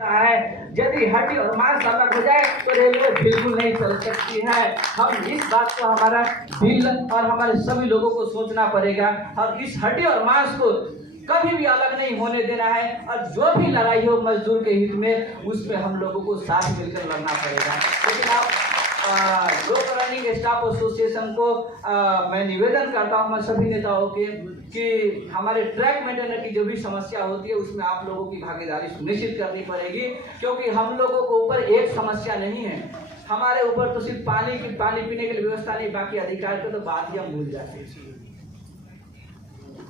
है। यदि हड्डी और मांस अलग हो जाए तो रेलवे बिल्कुल नहीं चल सकती है। हम इस बात को हमारा दिल और हमारे सभी लोगों को सोचना पड़ेगा और इस हड्डी और मांस को कभी भी अलग नहीं होने देना है। और जो भी लड़ाई हो मजदूर के हित में, उसमें हम लोगों को साथ मिलकर लड़ना पड़ेगा। लेकिन आप लोक रनिंग स्टाफ एसोसिएशन को मैं निवेदन करता हूँ मैं सभी नेताओं के कि हमारे ट्रैक मेंटेनेंस की जो भी समस्या होती है उसमें आप लोगों की भागीदारी सुनिश्चित करनी पड़ेगी, क्योंकि हम लोगों को ऊपर एक समस्या नहीं है। हमारे ऊपर तो सिर्फ पानी पीने के लिए व्यवस्था नहीं, बाकी अधिकार को तो बात ही हम भूल जाते हैं।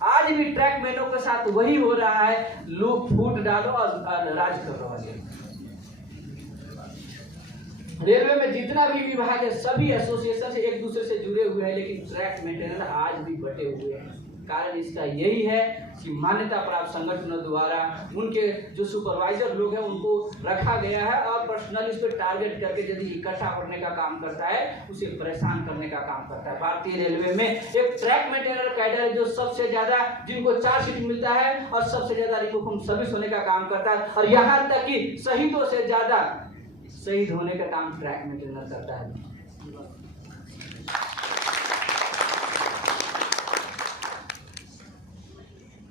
आज भी ट्रैक मैनों के साथ वही हो रहा है, लोग फूट डालो और राज करो। रेलवे में जितना भी विभाग है सभी एसोसिएशन से एक दूसरे से जुड़े हुए हैं, लेकिन ट्रैक मेंटेनर आज भी बटे हुए हैं। कारण इसका यही है कि मान्यता प्राप्त संगठनों द्वारा उनके जो सुपरवाइजर लोग हैं उनको रखा गया है और पर्सनली इस पर टारगेट करके यदि इकट्ठा करने का काम करता है, उसे परेशान करने का काम करता है। भारतीय रेलवे में एक ट्रैक मेंटेनर कैडर है जो सबसे ज्यादा, जिनको 4 सीट मिलता है और सबसे ज्यादा रिकॉर्ड सर्विस होने का काम करता है, और यहाँ तक कि शहीदों से ज्यादा शहीद होने का काम ट्रैक मेंटेनर करता है।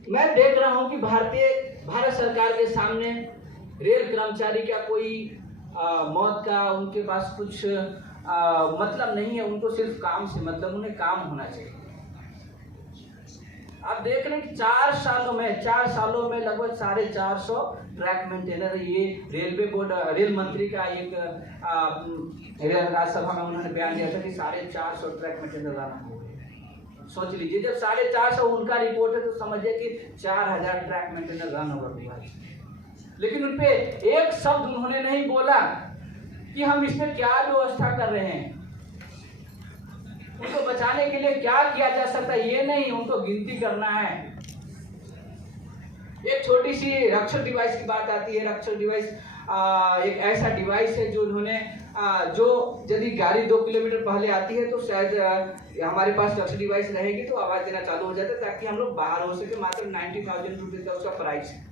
मैं देख रहा हूं कि भारत सरकार के सामने रेल कर्मचारी का कोई मौत का उनके पास कुछ मतलब नहीं है। उनको सिर्फ काम से मतलब, उन्हें काम होना चाहिए। आप देख रहे हैं कि 4 सालों में लगभग 450 ट्रैक मेंटेनर, ये रेलवे बोर्ड रेल मंत्री का एक राज्यसभा में उन्होंने बयान दिया था कि 450 ट्रैक मेंटेनर लाना हो। सोच लीजिए, जब 450 उनका रिपोर्ट है तो समझिए कि 4000 ट्रैक मेंटेनर रन होगा। लेकिन उनपे एक शब्द उन्होंने नहीं बोला कि हम इसमें क्या व्यवस्था कर रहे हैं, उनको बचाने के लिए क्या किया जा सकता है, ये नहीं, उनको गिनती करना है। एक छोटी सी रक्षक डिवाइस की बात आती है। रक्षक डिवाइस एक ऐसा डिवाइस है जो उन्होंने जो यदि गाड़ी 2 किलोमीटर पहले आती है तो शायद हमारे पास रक्षक डिवाइस रहेगी तो आवाज देना चालू हो जाता है ताकि हम लोग बाहर हो सके। मात्र 90,000 रुपये का उसका प्राइस है।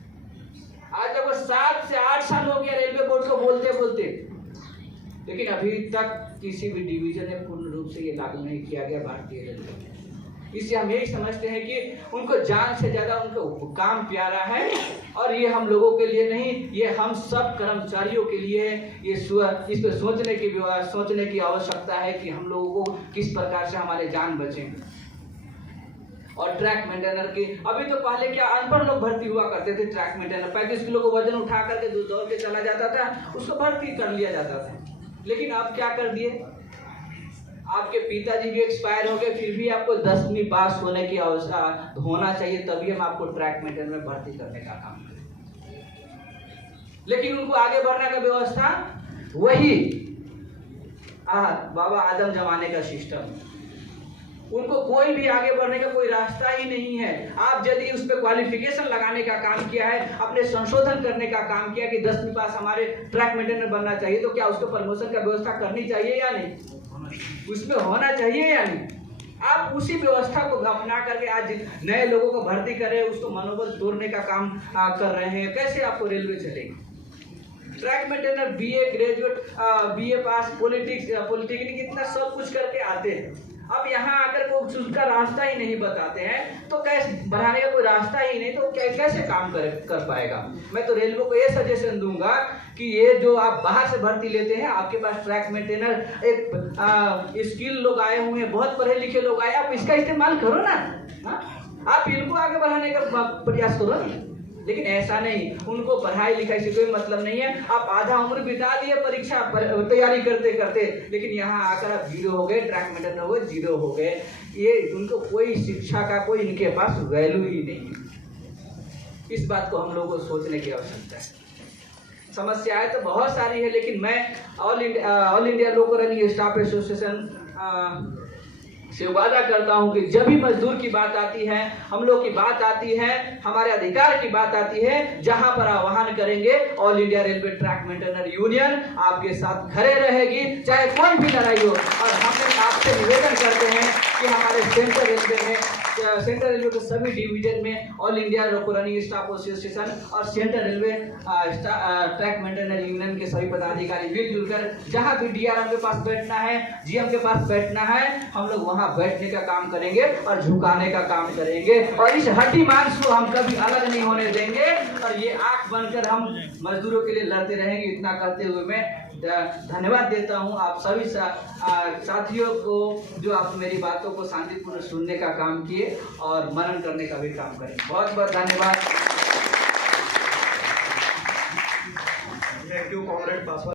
आज लगभग 7 से 8 साल हो गया रेलवे बोर्ड को बोलते, लेकिन अभी तक किसी भी डिवीजन ने पूर्ण रूप से ये लागू नहीं किया गया भारतीय रेलवे। इससे हम यही समझते हैं कि उनको जान से ज्यादा उनको काम प्यारा है, और ये हम लोगों के लिए नहीं, ये हम सब कर्मचारियों के लिए ये इस पर सोचने की आवश्यकता है कि हम लोगों को किस प्रकार से हमारे जान बचे। और ट्रैक मेंटेनर की अभी तो पहले क्या अनपढ़ लोग भर्ती हुआ करते थे। ट्रैक मेंटेनर 35 किलो को वजन उठा करके दौड़ के चला जाता था, उसको भर्ती कर लिया जाता था। लेकिन आप क्या कर दिए, आपके पिताजी भी एक्सपायर हो गए, फिर भी आपको 10वीं पास होने की आवश्यकता होना चाहिए, तभी हम आपको ट्रैक मेंटेनर में भर्ती करने का काम करें। लेकिन उनको आगे बढ़ने का व्यवस्था वही बाबा आदम जमाने का सिस्टम, उनको कोई भी आगे बढ़ने का कोई रास्ता ही नहीं है। आप यदि उस पर क्वालिफिकेशन लगाने का काम किया है, अपने संशोधन करने का काम किया कि 10वीं पास हमारे ट्रैक मेंटेनर बनना चाहिए, तो क्या उसको प्रमोशन का व्यवस्था करनी चाहिए या नहीं, उसमें होना चाहिए या नहीं। आप उसी व्यवस्था को अपना करके आज नए लोगों को भर्ती करें, उसको मनोबल तोड़ने का काम कर रहे हैं। कैसे आपको रेलवे चलेगी। Track maintainer BA graduate, BA pass, polytechnic इतना सब कुछ करके आते हैं। अब यहाँ आकर को उसका रास्ता ही नहीं बताते हैं, तो कैसे बढ़ाने का कोई रास्ता ही नहीं, तो कैसे काम कर पाएगा। मैं तो रेलवे को ये सजेशन दूंगा कि ये जो आप बाहर से भर्ती लेते हैं, आपके पास ट्रैक मेंटेनर एक स्किल लोग आए हुए हैं, बहुत पढ़े लिखे लोग आए, आप इसका इस्तेमाल करो ना। आप इनको आगे बढ़ाने का प्रयास करो ना। लेकिन ऐसा नहीं, उनको पढ़ाई लिखाई से कोई मतलब नहीं है। आप आधा उम्र बिता दिए परीक्षा तैयारी करते करते, लेकिन यहाँ आकर आप 0 हो गए, ट्रैक मेंटेनर हो गए 0 हो गए। ये उनको कोई शिक्षा का कोई इनके पास वैल्यू ही नहीं है। इस बात को हम लोगों को सोचने की आवश्यकता है। समस्याएं तो बहुत सारी है, लेकिन मैं ऑल इंडिया लोक रनिंग स्टाफ एसोसिएशन से वादा करता हूं कि जब भी मजदूर की बात आती है, हम लोग की बात आती है, हमारे अधिकार की बात आती है, जहां पर आह्वान करेंगे, all India railway track maintainer union आपके साथ खड़े रहेगी, चाहे कोई भी लड़ाई हो। और हम आपसे निवेदन करते हैं कि हमारे सेंट्रल रेलवे में सेंट्रल रेलवे के सभी डिवीजन में all India running staff association और central railway track maintainer union के सभी पदाधिकारी मिलजुल कर जहाँ भी डीआरएम के पास बैठना है, जीएम के पास बैठना है, हम लोग वहाँ बैठने का काम करेंगे और झुकाने का काम करेंगे और इस हड्डी मांस को हम कभी अलग नहीं होने देंगे और ये आंख बनकर हम मजदूरों के लिए लड़ते रहेंगे। इतना करते हुए मैं धन्यवाद देता हूं आप सभी साथियों को जो आप मेरी बातों को शांतिपूर्ण सुनने का काम किए और मनन करने का भी काम करें। बहुत बहुत धन्यवाद। Thank you comrade Paswan.